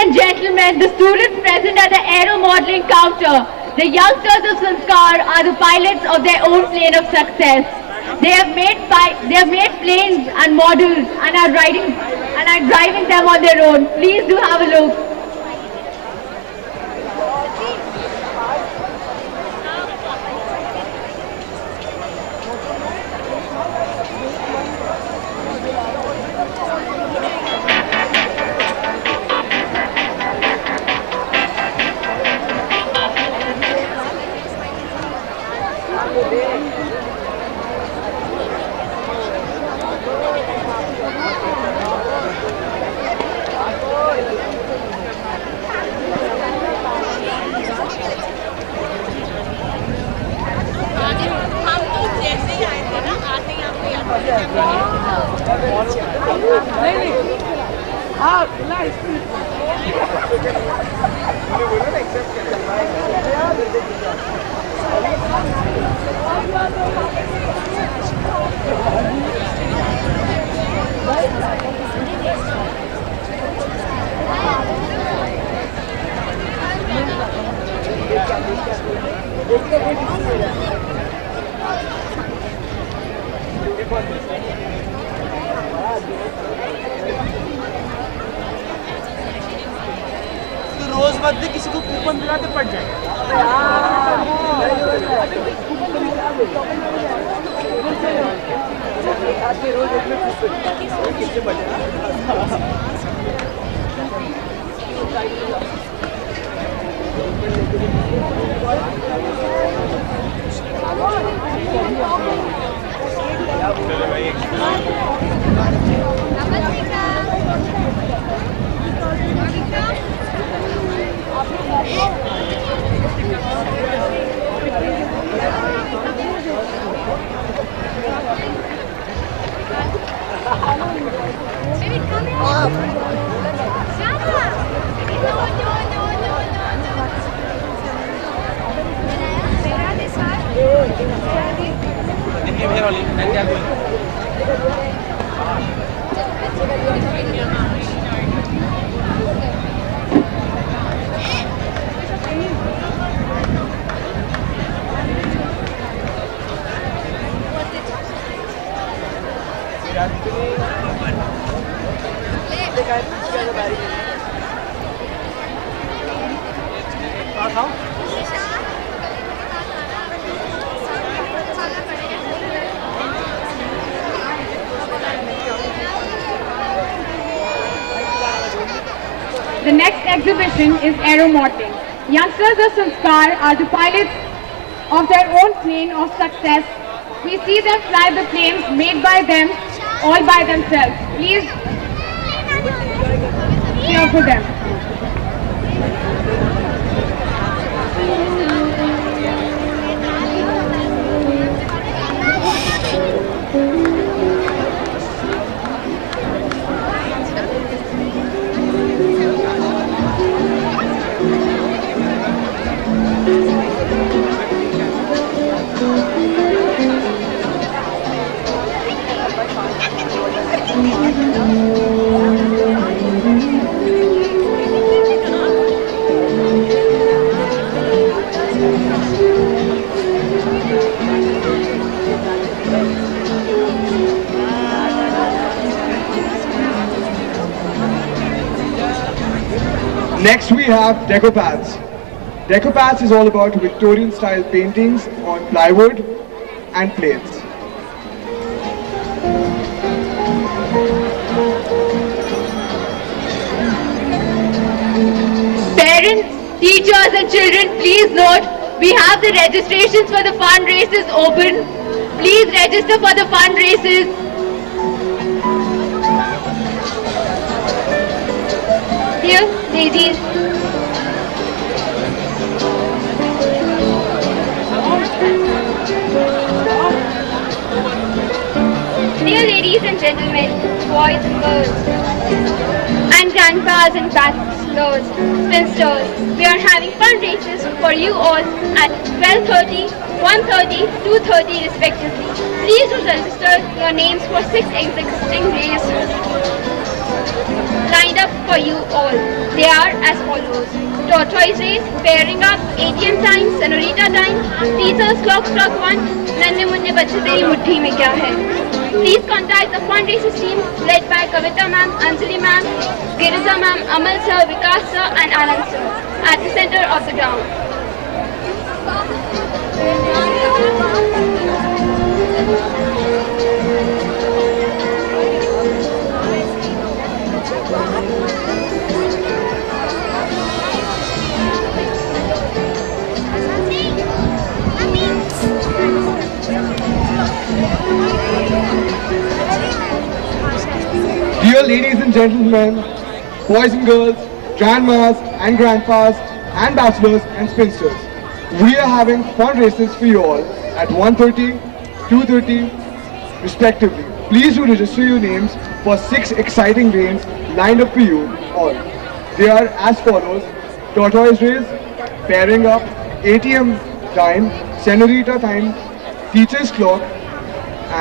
and gentlemen, the students present at the aero modeling counter, the youngsters of Sanskar are the pilots of their own plane of success. They have made planes and models and are driving them on their own. Please do have a look. रोज मत दे, किसी को coupon दिला दे पड़ जाए। The next exhibition is aero modeling. Youngsters of Sanskar are the pilots of their own plane of success. We see them fly the planes made by them, all by themselves. Please cheer for them. Next we have decopads. Decopads is all about Victorian style paintings on plywood and plates. Parents, teachers and children, please note, we have the registrations for the fund races open. Please register for the fund races. Dear ladies, dear ladies and gentlemen, boys and girls, and grandpas and bachelors, spinsters, we are having fundraisers for you all at 12:30, 1:30, 2:30 respectively. Please do register your names for 6 existing days. lined up for you all. They are as follows. Tortoise race, pairing up, ATM time, Senorita time, teachers clock struck 1, Nanne Munne Bache Teri Mutti Mein Kya Hai. Please contact the fundraisers team led by Kavita ma'am, Anjali ma'am, Girija ma'am, Amal sir, Vikas sir and Anand sir at the center of the ground. Dear ladies and gentlemen, boys and girls, grandmas and grandpas, and bachelors and spinsters, we are having fundraisers for you all at 1:30, 2:30 respectively. Please do register your names for 6 exciting games lined up for you all. They are as follows: Tortoise race, pairing up, ATM time, Senorita time, teacher's clock,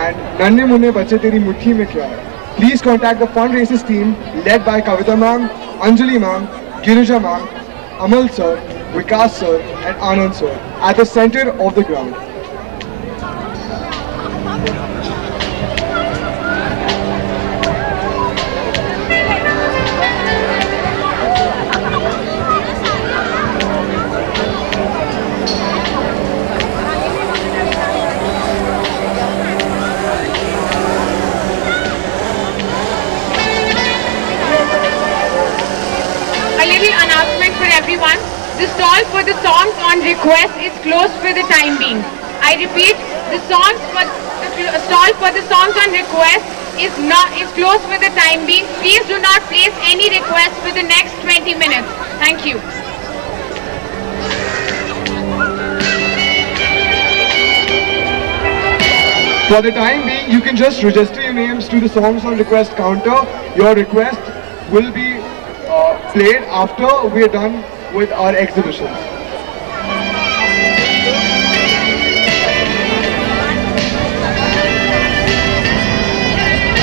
and Nanne Munne Bache Teri Mutti Mein Kya Hai. Please contact the fundraisers team led by Kavita ma'am, Anjali ma'am, Girija ma'am, Amal sir, Vikas sir and Anand sir at the center of the ground. A little announcement for everyone. The stall for the songs on request is closed for the time being. I repeat, the stall for the songs on request is closed for the time being. Please do not place any requests for the next 20 minutes. Thank you. For the time being, you can just register your names to the songs on request counter. Your request will be played after we are done with our exhibitions.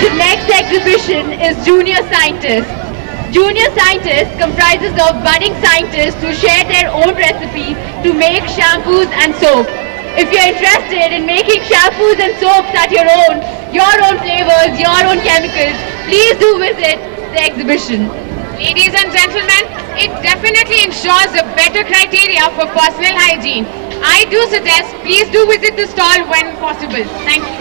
The next exhibition is Junior Scientist. Junior Scientist comprises of budding scientists who share their own recipe to make shampoos and soap. If you're interested in making shampoos and soaps at your own flavors, your own chemicals, please do visit the exhibition. Ladies and gentlemen, it definitely ensures a better criteria for personal hygiene. I do suggest please do visit the stall when possible. Thank you.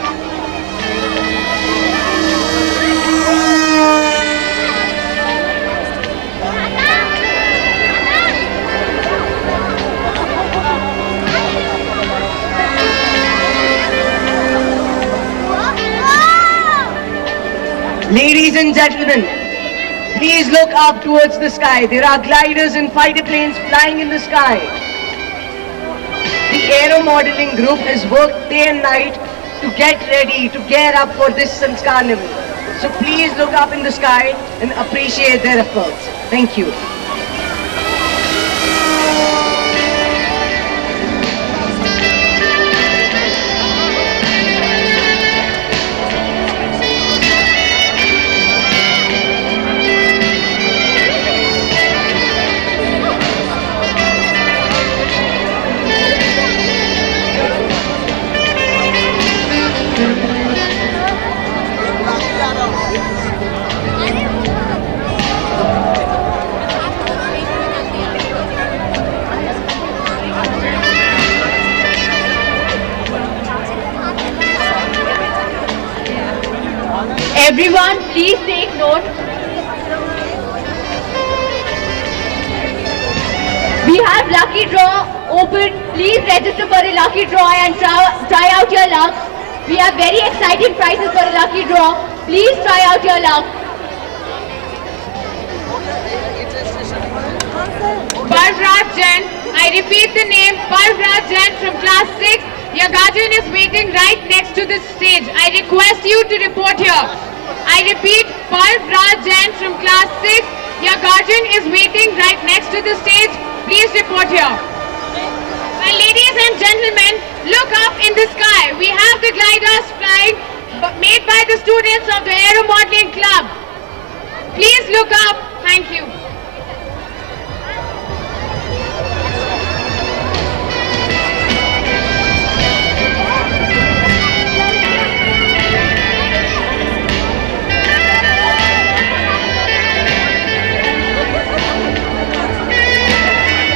Ladies and gentlemen, please look up towards the sky. There are gliders and fighter planes flying in the sky. The aero modeling group has worked day and night to get ready, to gear up for this Carnival. So please look up in the sky and appreciate their efforts. Thank you. Everyone, please take note. We have lucky draw open. Please register for the lucky draw and try out your luck. We have very exciting prizes for the lucky draw. Please try out your luck. Parvraj Jain, I repeat the name Parvraj Jain from class 6. Your guardian is waiting right next to the stage. I request you to report here. I repeat, Parvraj Jain from class 6. Your guardian is waiting right next to the stage. Please report here. Well, ladies and gentlemen, look up in the sky. We have the gliders flying made by the students of the Aero Modeling Club. Please look up. Thank you.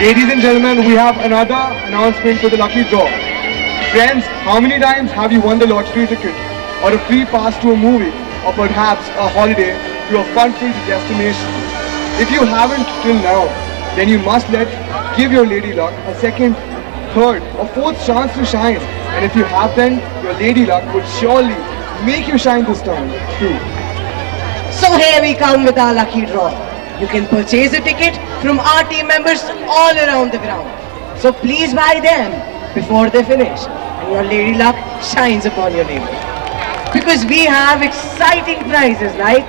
Ladies and gentlemen, we have another announcement for the lucky draw. Friends, how many times have you won the lottery ticket or a free pass to a movie or perhaps a holiday to a fun-filled destination? If you haven't till now, then you must give your lady luck a second, third or fourth chance to shine. And if you have, then your lady luck will surely make you shine this time too. So here we come with our lucky draw. You can purchase a ticket from our team members all around the ground. So please buy them before they finish. And your lady luck shines upon your name. Because we have exciting prizes like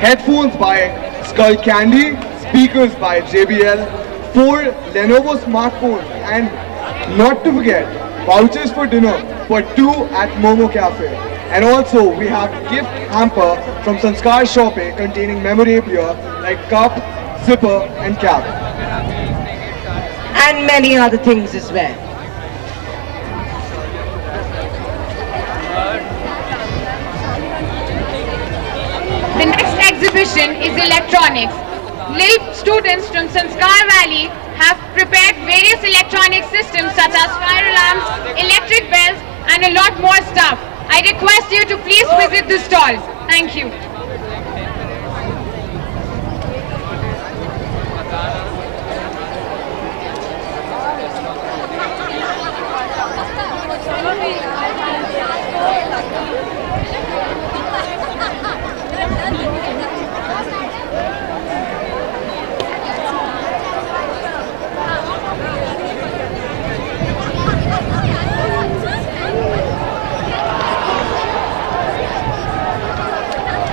headphones by Skull Candy, speakers by JBL, 4 Lenovo smartphones, and not to forget, vouchers for dinner for 2 at Momo Cafe. And also we have gift hamper from Sanskar Shoppe containing memorabilia like cup, zipper and cap. and many other things as well. The next exhibition is electronics. Little students from Sanskar Valley have prepared various electronic systems such as fire alarms, electric bells and a lot more stuff. I request you to please visit the stalls. Thank you.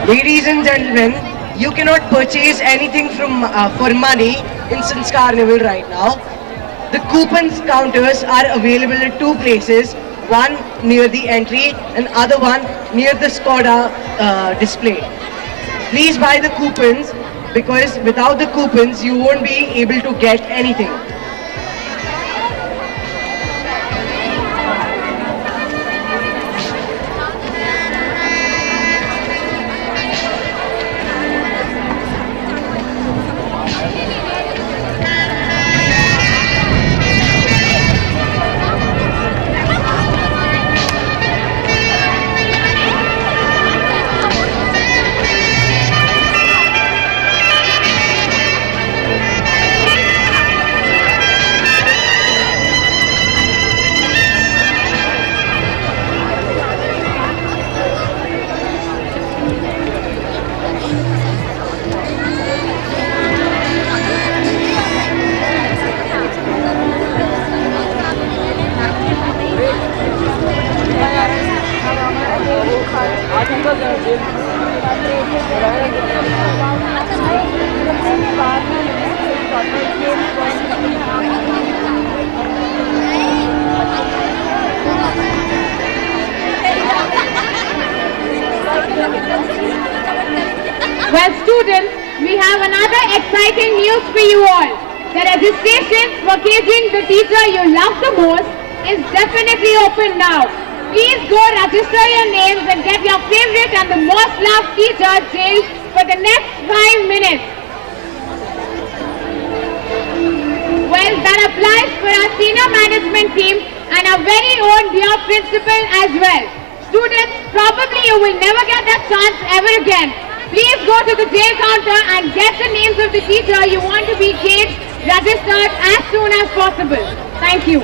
Ladies and gentlemen, you cannot purchase anything for money in Sanskar right now. The coupons counters are available at 2 places, one near the entry and other one near the Skoda display. Please buy the coupons because without the coupons you won't be able to get anything. Well, students, we have another exciting news for you all. The registration for KGing the teacher you love the most is definitely open now. Please go register your names and get your favorite and the most loved teacher jailed for the next 5 minutes. Well, that applies for our senior management team and our very own dear principal as well. Students, probably you will never get that chance ever again. Please go to the jail counter and get the names of the teacher you want to be caged registered as soon as possible. Thank you.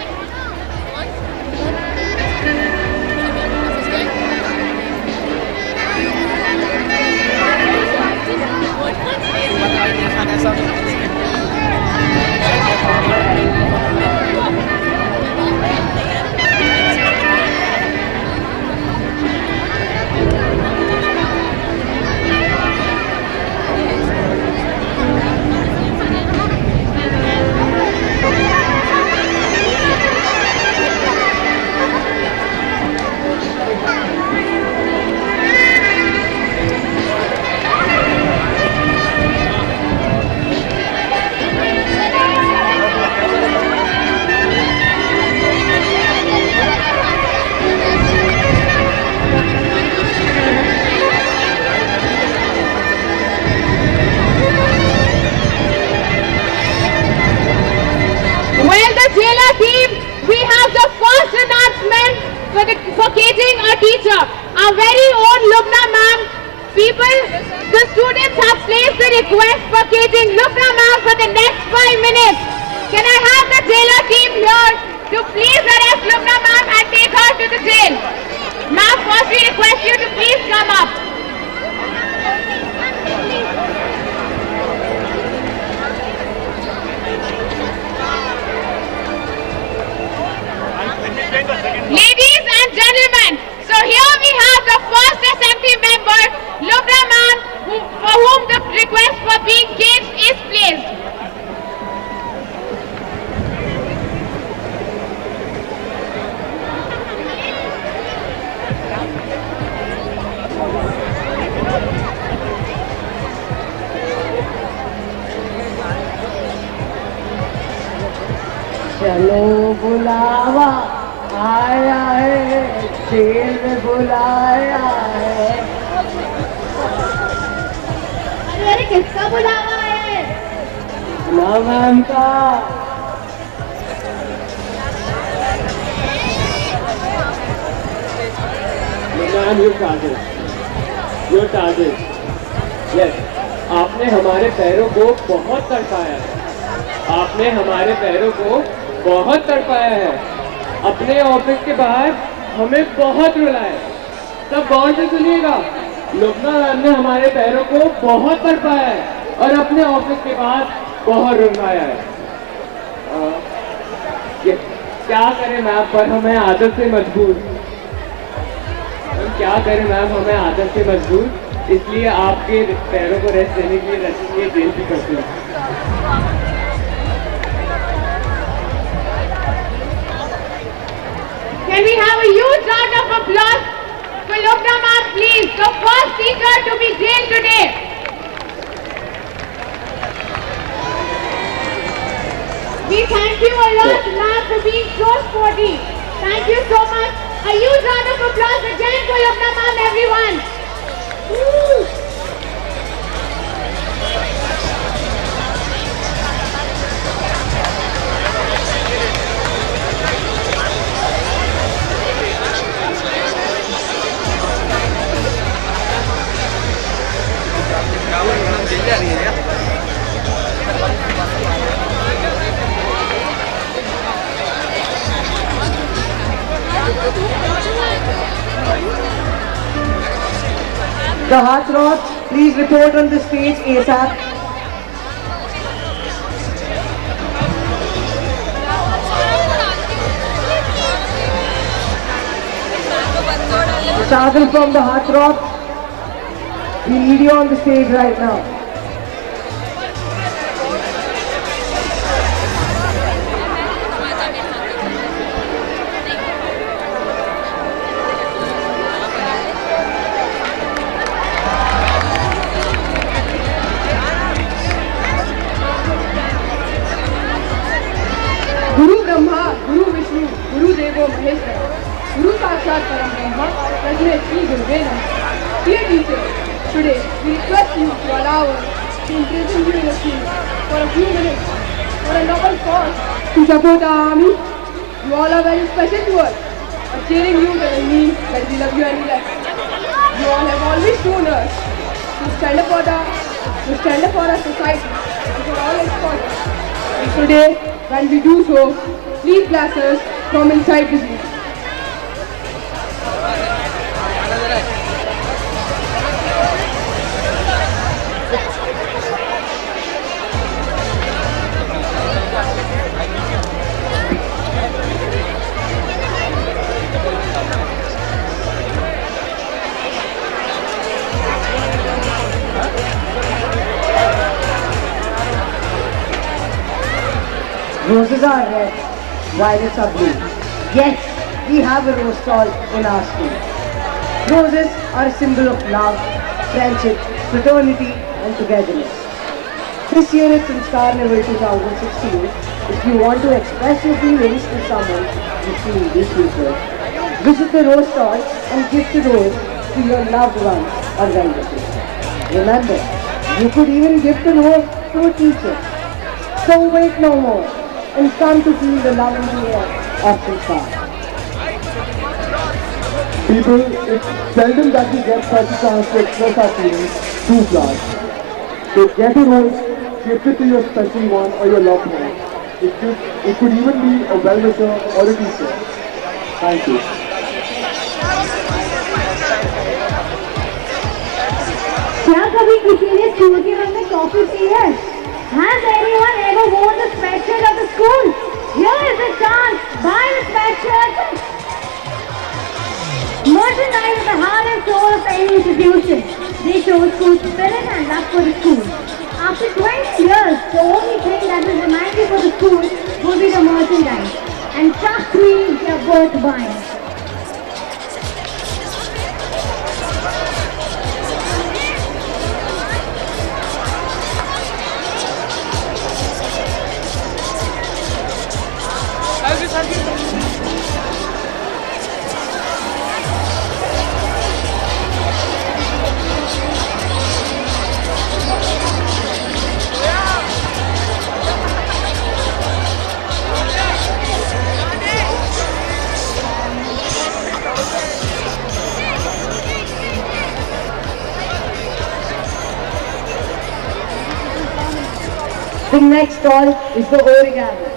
announcement for caging a teacher. Our very own Lubna ma'am. People, the students have placed a request for caging Lubna ma'am for the next 5 minutes. Can I have the jailer team here to please arrest Lubna ma'am and take her to the jail? Ma'am, first we request you to please come up. Ladies and gentlemen, so here we have the first SMT member, Lubna ma'am, for whom the request for being caged is placed. चलो बुलावा आया है, jail में बुलाया है। अरे किसका बुलावा है? ना मैम का। मैम यू टार्गेट यस, आपने हमारे पैरों को बहुत तड़पाया है। आपने हमारे पैरों को बहुत तड़पाया है। अपने ऑफिस के बाहर हमें बहुत रुलाया। सब गौर से सुनिएगा, लुबना मैम ने हमारे पैरों को बहुत तड़पाया है और अपने ऑफिस के बाहर बहुत रुलाया है। क्या करें मैम, पर हमें आदत से मजबूर। हम क्या करें मैम, हमें आदत से मजबूर, इसलिए आपके पैरों को रेस्ट देने के लिए जेल भी करते हैं। Can we have a huge round of applause for Lubna ma'am, please, the first teacher to be jailed today. We thank you a lot, ma'am, for being so sporty. Thank you so much. A huge round of applause again for Lubna ma'am, everyone. Woo. The heartthrobs, please report on the stage ASAP. Shadil from the heartthrobs, we need you on the stage right now. गुरु ब्रह्मा, गुरु विष्णु, गुरु देवो महेश्वरा, गुरु साक्षात परम ब्रह्मा, तस्मै श्री गुरुवे नमः. Dear teacher, today we request you to allow us to imprison you in a field for a few minutes for a noble cause to support our army. You all are very special to us. But cheering you doesn't mean that we love you any less. You all have always shown us to stand up for our society and for all its causes. And today, when we do so, please bless us from inside the sea. Roses are red, violets are blue. Yes, we have a rose stall in our school. Roses are a symbol of love, friendship, fraternity and togetherness. This year at Prince Carnival 2016, if you want to express your feelings to someone you feel this weekend, visit the rose stall and gift a rose to your loved ones or relatives. Remember, you could even gift a rose to a teacher. So wait no more and come to feel the love in the air of Prince Carnival. People, it's seldom that we get such a chance to express our feelings through flowers. So get a rose, gift it to your special one or your loved one. It could even be a well-wisher or a teacher. Thank you. क्या कभी किसी ने school के रंग में coffee P है? Has anyone ever worn the sweatshirt of the school? Here is a chance. Buy the sweatshirt. Merchandise is the heart and soul of any institution. They show school spirit and love for the school. After 20 years, the only thing that will remind you for the school will be the merchandise. And trust me, they're worth buying. The next stall is the origami.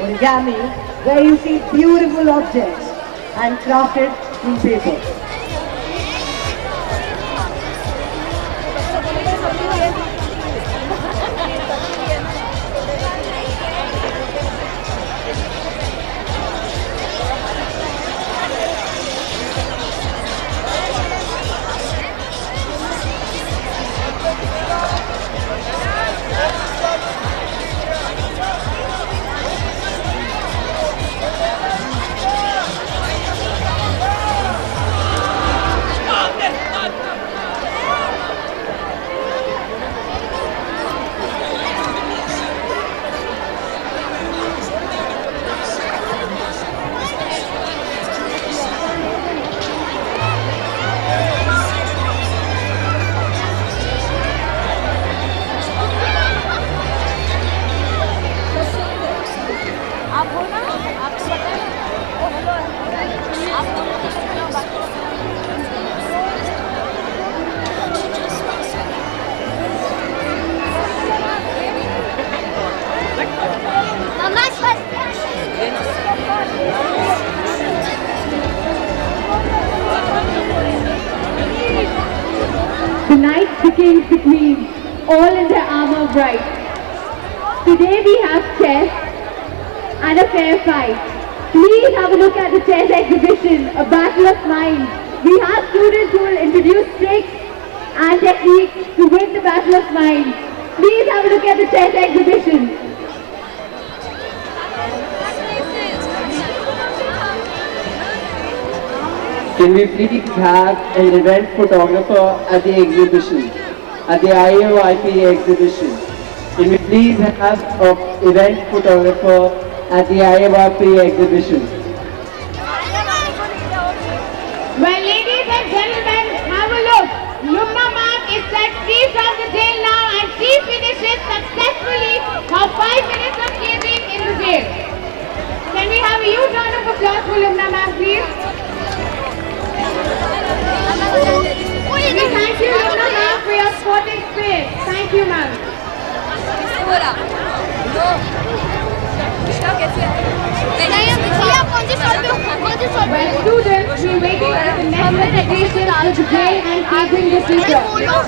Origami, where you see beautiful objects handcrafted in paper. The knights, the kings, the queens, all in their armor bright. Today we have chess and a fair fight. Please have a look at the chess exhibition, a battle of minds. We have students who will introduce tricks and techniques to win the battle of minds. Please have a look at the chess exhibition. Can we please have an event photographer at the exhibition, at the IOIP exhibition? Can we please have an event photographer at the IOIP exhibition? Well, ladies and gentlemen, have a look. Lumna ma'am is set free from the jail now and she finishes successfully her 5 minutes of caging in the jail. Can we have a huge round of applause for Lumna ma'am, please? We thank you, Lumna ma'am, for your sporting spirit. Thank you, ma'am. Well, students, we're waiting for the next registration to the jail and catering the teacher.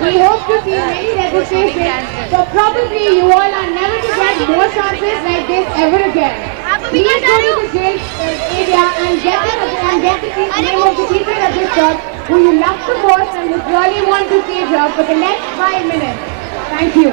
We hope to see many registrations, so probably you all are never to get more chances like this ever again. Please go to the jail area and get the name of the teacher registered who you love the most and would really want to see her for the next 5 minutes. Thank you.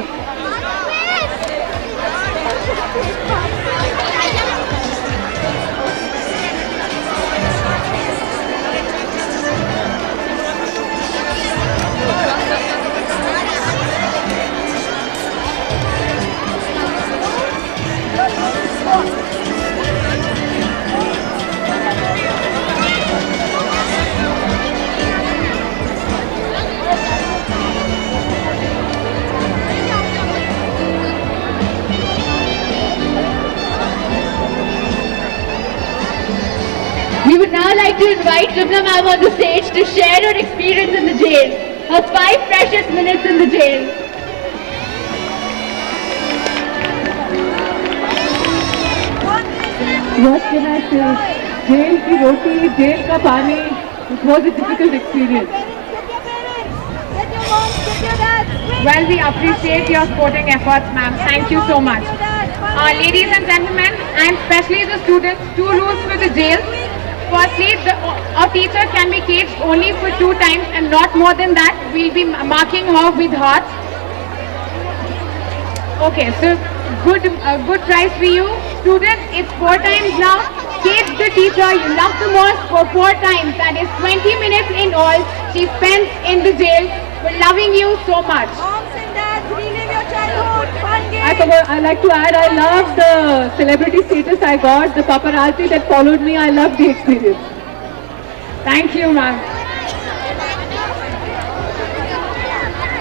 now like to invite Lubna ma'am on the stage to share her experience in the jail, her 5 precious minutes in the jail. What can I say? Jail ki roti, jail ka pani. It was a difficult experience. Well, we appreciate your sporting efforts, ma'am. Thank you so much. Ladies and gentlemen, and especially the students, 2 rules for the jail. Firstly, a teacher can be caged only for 2 times and not more than that. We'll be marking her with hearts. Okay, so good prize for you. Students, it's 4 times now. Cage the teacher you love the most for 4 times. That is 20 minutes in all she spends in the jail. We're loving you so much. Moms and dads, relive your childhood. Fun game. I like to add, I love the celebrity status I got, the paparazzi that followed me. I love the experience. Thank you, ma'am.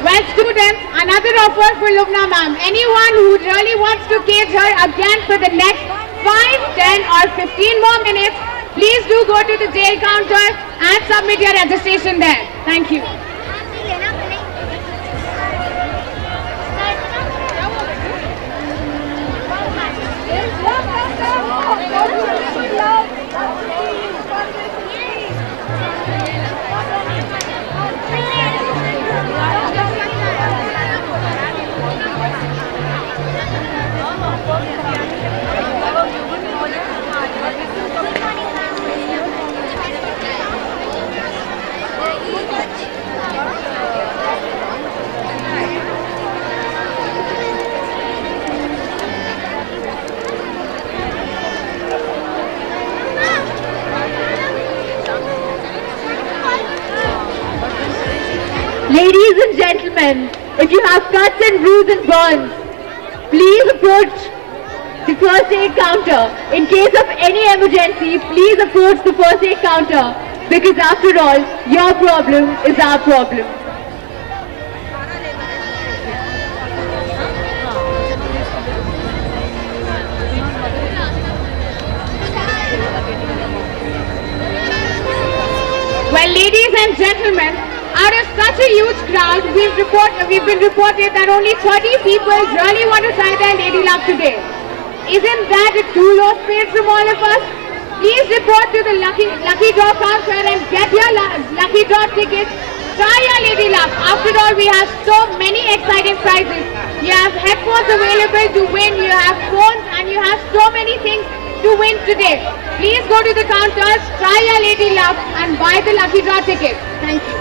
Well, students, another offer for Lubna ma'am. Anyone who really wants to cage her again for the next 5, 10 or 15 more minutes, please do go to the jail counter and submit your registration there. Thank you. Ladies and gentlemen, if you have cuts and bruises and burns, please approach the first aid counter. In case of any emergency, please approach the first aid counter, because after all, your problem is our problem. Well, ladies and gentlemen, out of such a huge crowd, we've been reported that only 30 people really want to try their Lady Luck today. Isn't that a too low spirit from all of us? Please report to the lucky draw counter and get your lucky draw tickets. Try your Lady Luck. After all, we have so many exciting prizes. You have headphones available to win, you have phones, and you have so many things to win today. Please go to the counters, try your Lady Luck, and buy the lucky draw ticket. Thank you.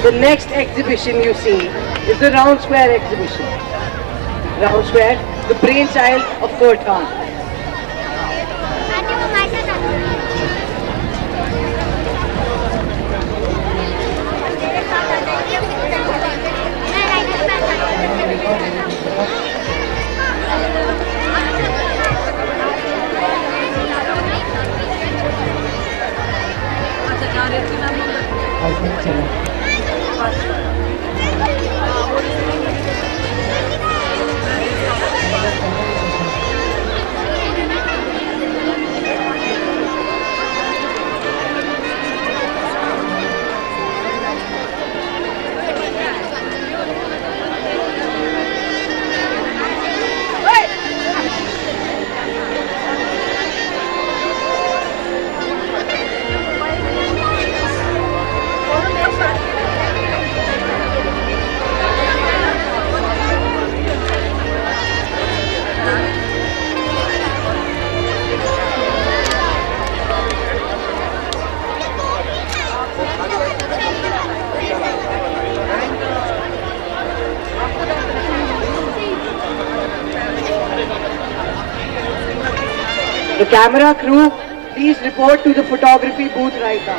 The next exhibition you see is the Round Square exhibition. Round Square, the brainchild of Court Khan. The camera crew, please report to the photography booth right now.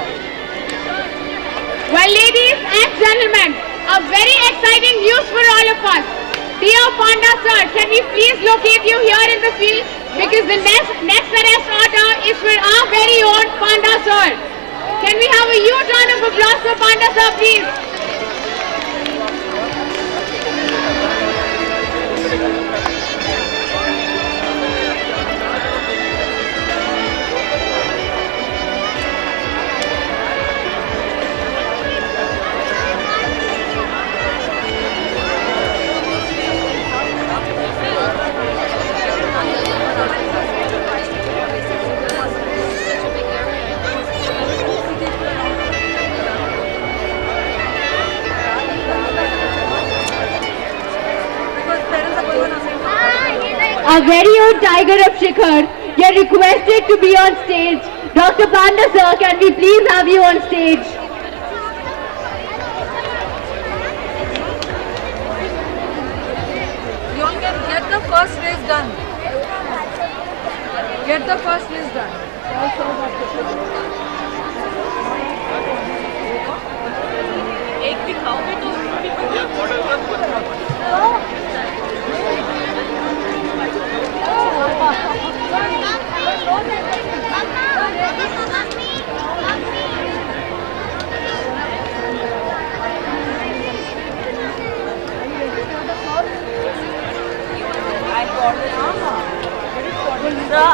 Well, ladies and gentlemen, a very exciting news for all of us. Dear Panda sir, can we please locate you here in the field? Because the next arrest order is for our very own Panda sir. Can we have a huge round of applause for Panda sir, please? Our very own Tiger of Shikhar, you're requested to be on stage. Dr. Panda sir, can we please have you on stage? You all can get the first race done. Get the first race done. एक दिखाओगे तो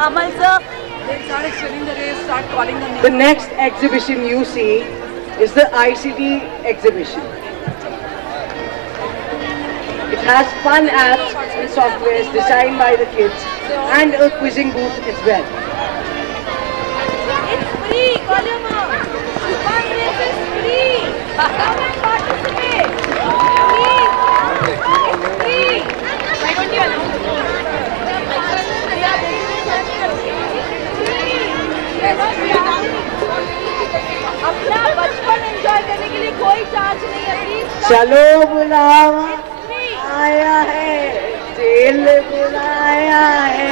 Amal sir, they started filling the race, start calling the name. The next exhibition you see is the ICT exhibition. It has fun apps and softwares designed by the kids and a quizzing booth as well. It's free, Kolima. Fun race is free. Come and participate. Please. It's free. Why don't you announce? अपना बचपन enjoy करने के लिए कोई charge नहीं है please चलो बुलावा आया है, जेल बुलाया है।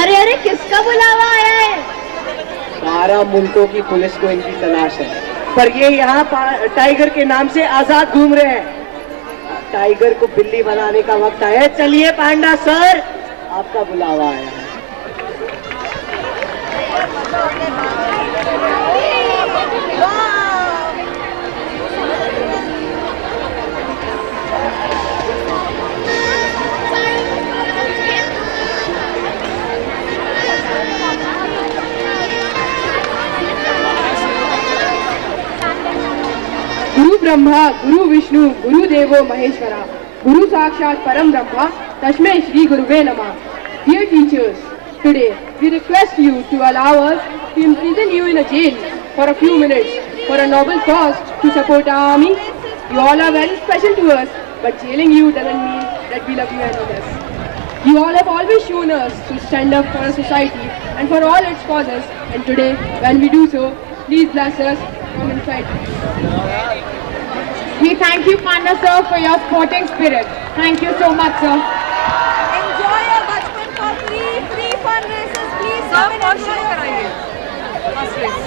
अरे अरे किसका बुलावा आया है? 12 मुल्कों की पुलिस को इनकी तलाश है, पर ये यहाँ टाइगर के नाम से आजाद घूम रहे हैं। टाइगर को बिल्ली बनाने का वक्त आया है। चलिए पांडा सर, आपका बुलावा आया है। गुरु ब्रह्मा गुरु विष्णु गुरु देवो महेश्वरा गुरु साक्षात परम ब्रह्मा तस्मै श्री गुरुवे नमः. Dear teachers, today we request you to allow us to imprison you in a jail for a few minutes for a noble cause to support our army. You all are very special to us, but jailing you doesn't mean that we love you any less. You all have always shown us to stand up for our society and for all its causes, and today when we do so, please bless us from inside. We thank you, Panda sir, for your sporting spirit. Thank you so much, sir. enjoy your बचपन for free fun races please come and enjoy your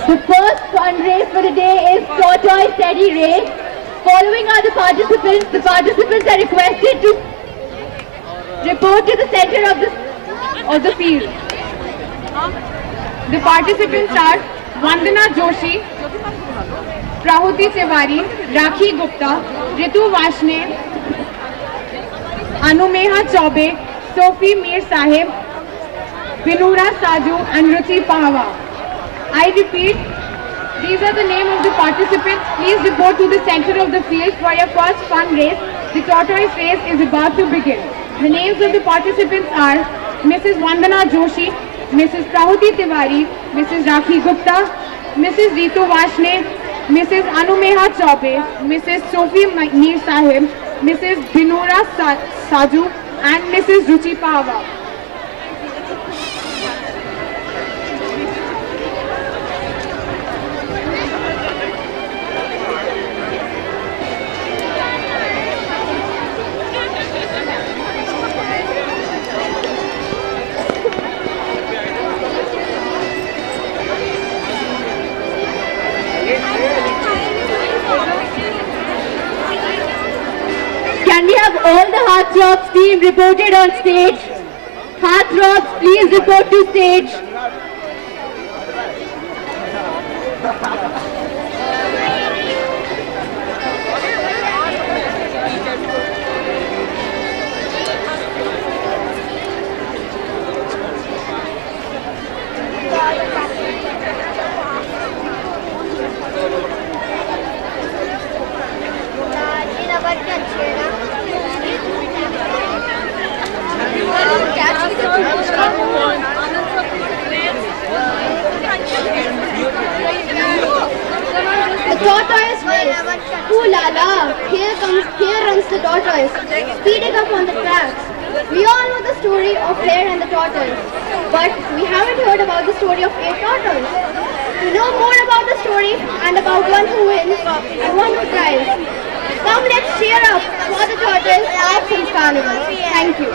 The first fun race for the day is Tortoise Teddy Race. Following are the participants. The participants are requested to report to the center of the field. The participants are Vandana Joshi, Prahuti Tiwari, Rakhi Gupta, Ritu Vashne, Anumeha Chaube, Sophie Mir Sahib, Binura Saju and Ruchi Pahwa. I repeat, these are the names of the participants. Please report to the center of the field for your first fun race. The tortoise race is about to begin. The names of the participants are Mrs. Vandana Joshi, Mrs. Prahuti Tiwari, Mrs. Rakhi Gupta, Mrs. Ritu Vashne, Mrs. Anumeha Chaube, Mrs. Sophie Mir Sahib, Mrs. Binura Saju and Mrs. Ruchi Pahwa. Can we have all the Heartthrobs team reported on stage? Heartthrobs, please report to stage. The tortoise race. Ooh la la! Here runs the tortoise, speeding up on the tracks. We all know the story of Hare and the tortoise, but we haven't heard about the story of 8 tortoise. To know more about the story and about one who wins and one who cries, come let's cheer up for the tortoise at some carnival. Thank you.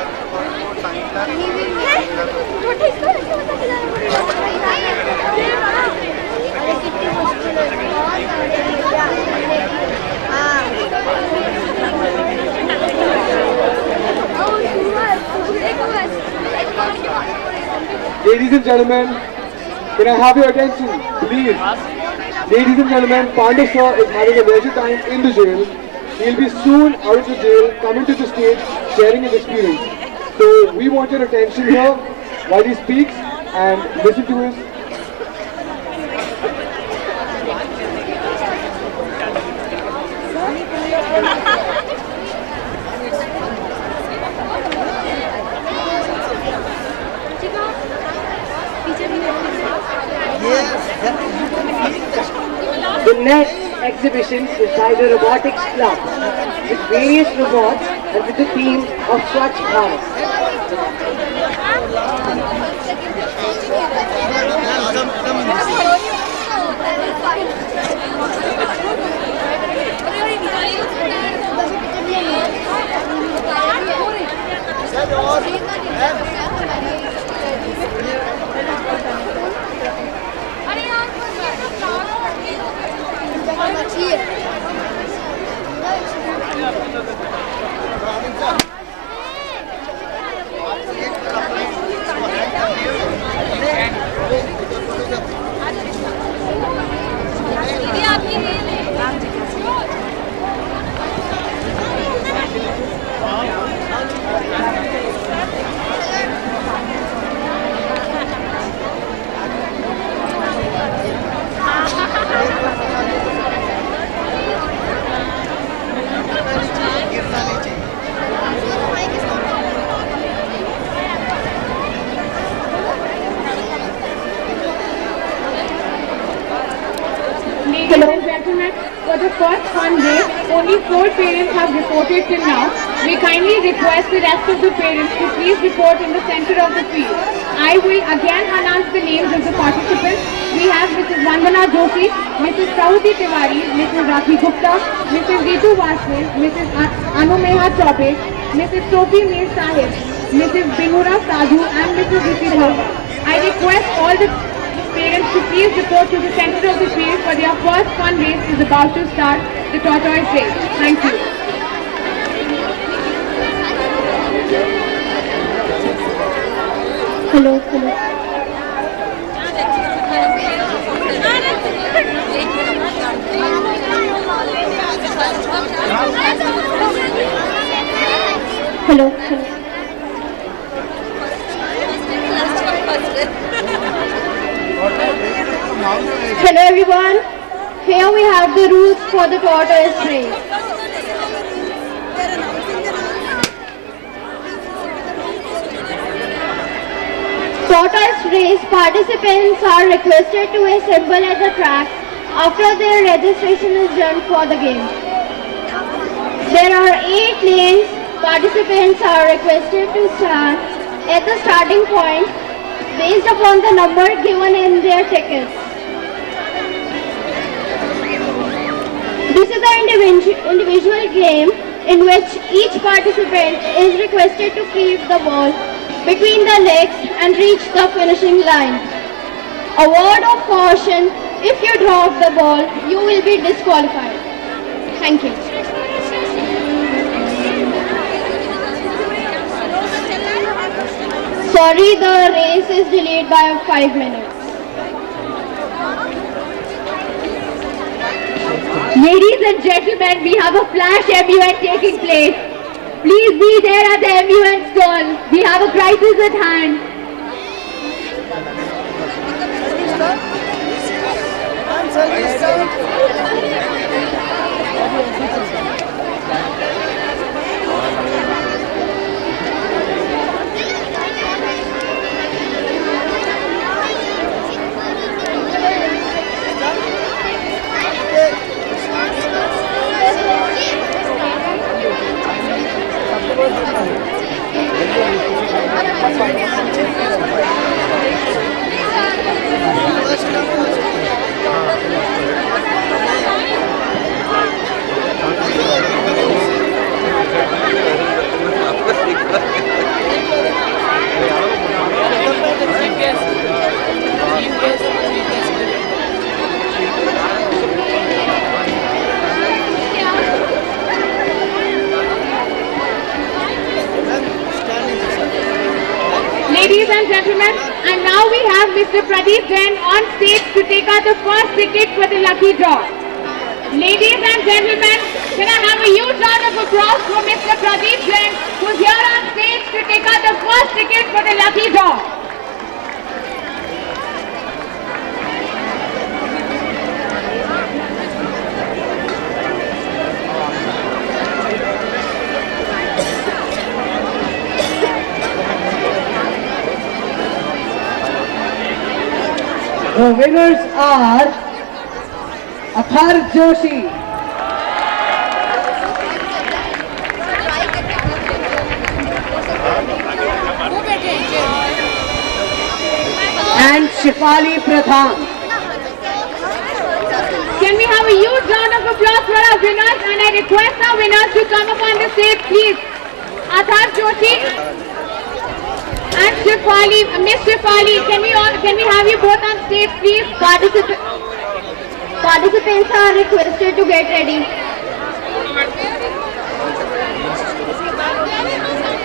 Ladies and gentlemen, can I have your attention, please? Ladies and gentlemen, Pandey sir is having a leisure time in the jail. He'll be soon out of the jail, coming to the stage, sharing his experience. So we want your attention here while he speaks and listen to his. The next exhibition is by the Robotics Club with various robots and with the theme of Swachh Bharat. Ladies and gentlemen, for the first fun day, only 4 parents have reported till now. We kindly request the rest of the parents to please report in the center of the field. I will again announce the names of the participants. We have Mrs. Vandana Joshi, Mrs. Sauti Tiwari, Mrs. Rakhi Gupta, Mrs. Ritu Vasne, Mrs. Anumeha Chaube, Mrs. Sophie Mir Sahib, Mrs. Binura Sadhu and Mrs. Rishi Bhava. I request all the parents to please report to the center of the field for their first fun race is about to start, the tortoise race. Thank you. Hello. Hello everyone. Here we have the rules for the tortoise race. Tortoise race participants are requested to assemble at the track after their registration is done for the game. There are 8 lanes. Participants are requested to stand at the starting point based upon the number given in their tickets. This is an individual game in which each participant is requested to keep the ball between the legs and reach the finishing line. A word of caution, if you drop the ball, you will be disqualified. Thank you. Sorry, the race is delayed by 5 minutes. Ladies and gentlemen, we have a flash MUN taking place. Please be there at the MUN stall. We have a crisis at hand. Ladies and gentlemen, and now we have Mr. Pradeep Jain on stage to take out the first ticket for the lucky draw. Ladies and gentlemen, can I have a huge round of applause for Mr. Pradeep Jain, who's here on stage to take out the first ticket for the lucky draw. The winners are Athar Joshi and Shifali Pradhan. Can we have a huge round of applause for our winners, and I request our winners to come up on the stage, please. Athar Joshi and Shifali, Miss Shifali, can we have you both on stage, please? Participants are requested to get ready.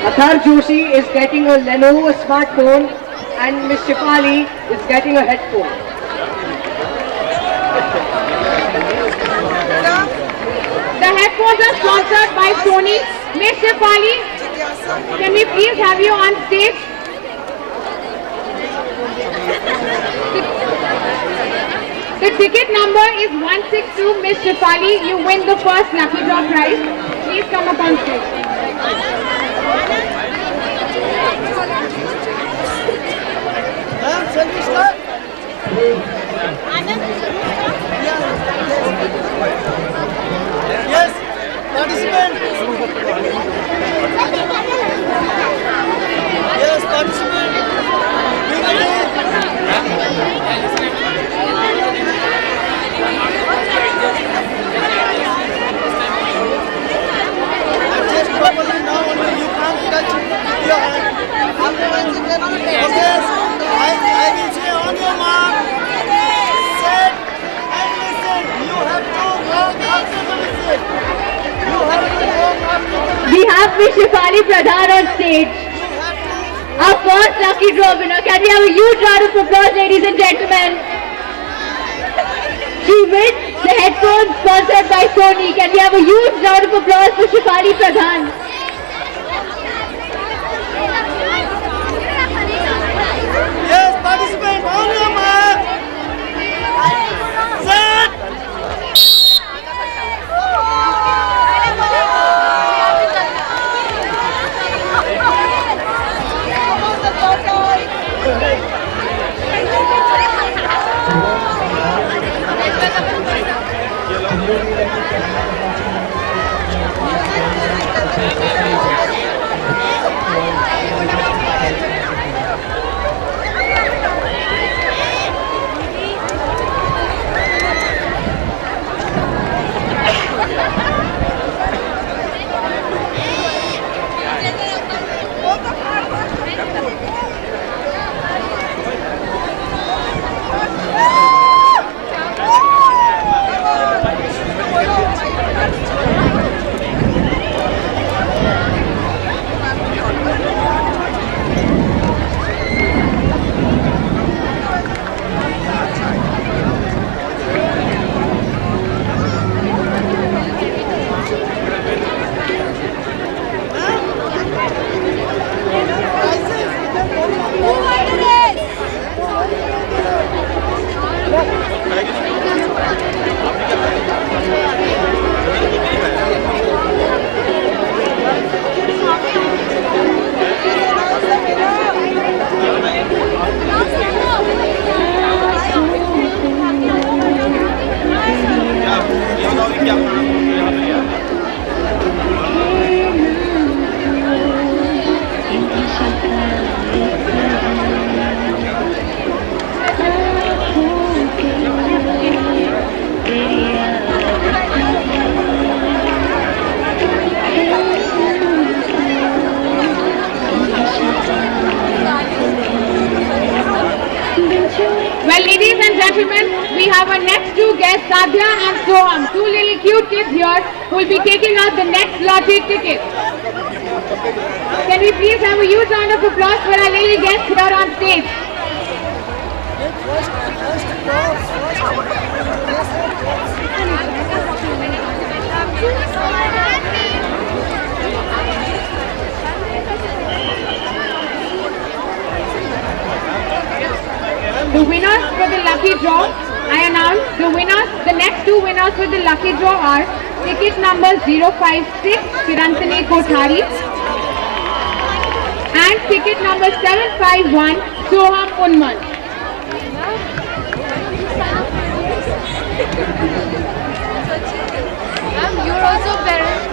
Athar Joshi is getting a Lenovo smartphone and Miss Shifali is getting a headphone. The headphones are sponsored by Sony. Miss Shifali, can we please have you on stage? The ticket number is 162, Miss Shifali. You win the first lucky draw prize. Please come up on stage. Shall we start? Yes, participant. Yes, participant. Be ready. Adjust properly now only. You can't touch with your hand. Okay. I will say on your mark, set and listen. You have to walk after the whistle. You have to walk after the whistle. We have Miss Shifali Pradhan on stage. Our first lucky draw winner. Can we have a huge round of applause, ladies and gentlemen? She wins the headphones sponsored by Sony. Can we have a huge round of applause for Shifali Pradhan? Yes, participant, on your mark. Set. Well, ladies and gentlemen, we have our next two guests, Sadhya and Soham, two little cute kids here who will be taking out the next lottery ticket. Can we please have a huge round of applause for our little guests here on stage? The winners for the lucky draw, I announce the winners, the next two winners for the lucky draw are ticket number 056, Chirantani Kothari, and ticket number 751, Soham Unman. You're also a parent.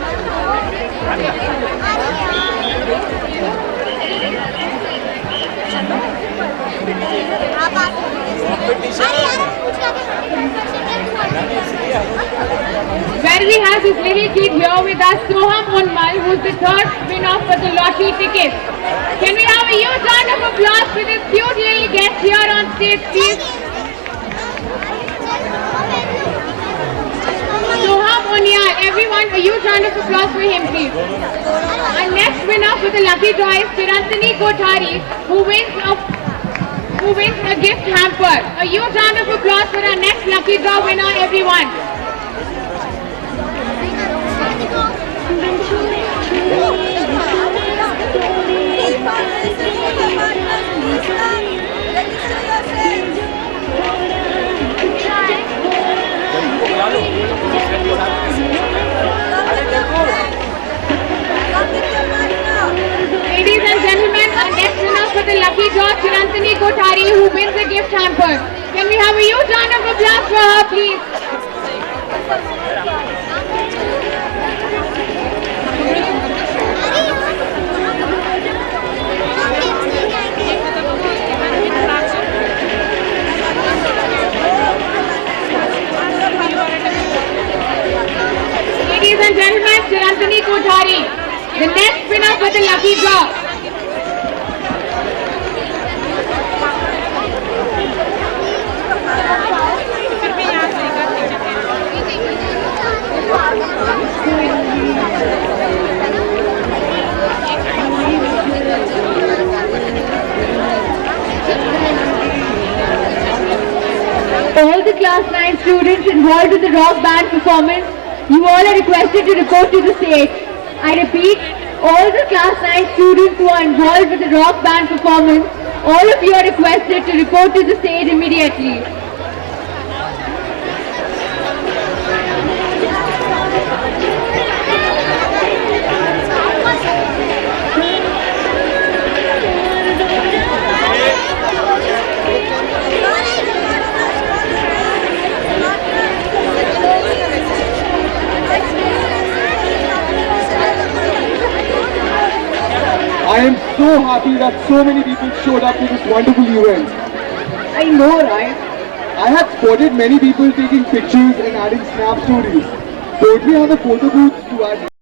Where we have this little kid here with us, Soham Unmal, who is the third winner for the lottery ticket. Can we have a huge round of applause for this cute little guest here on stage, please? Soham Unyal, everyone, a huge round of applause for him, please. Our next winner for the lucky draw is Chirantani Kothari, who wins a gift hamper. A huge round of applause for our next lucky draw winner, everyone. Ladies and gentlemen, our next winner for the lucky draw, Chirantani Kothari, who wins a gift hamper. Can we have a huge round of applause for her, please? Ladies and gentlemen, Chirantani Kothari, the next winner for the lucky draw. All the class 9 students involved in the rock band performance, you all are requested to report to the stage. I repeat, all the class 9 students who are involved with the rock band performance, all of you are requested to report to the stage immediately. I am so happy that so many people showed up to this wonderful event. I know, right? I have spotted many people taking pictures and adding snap stories. Don't we have a photo booth to add?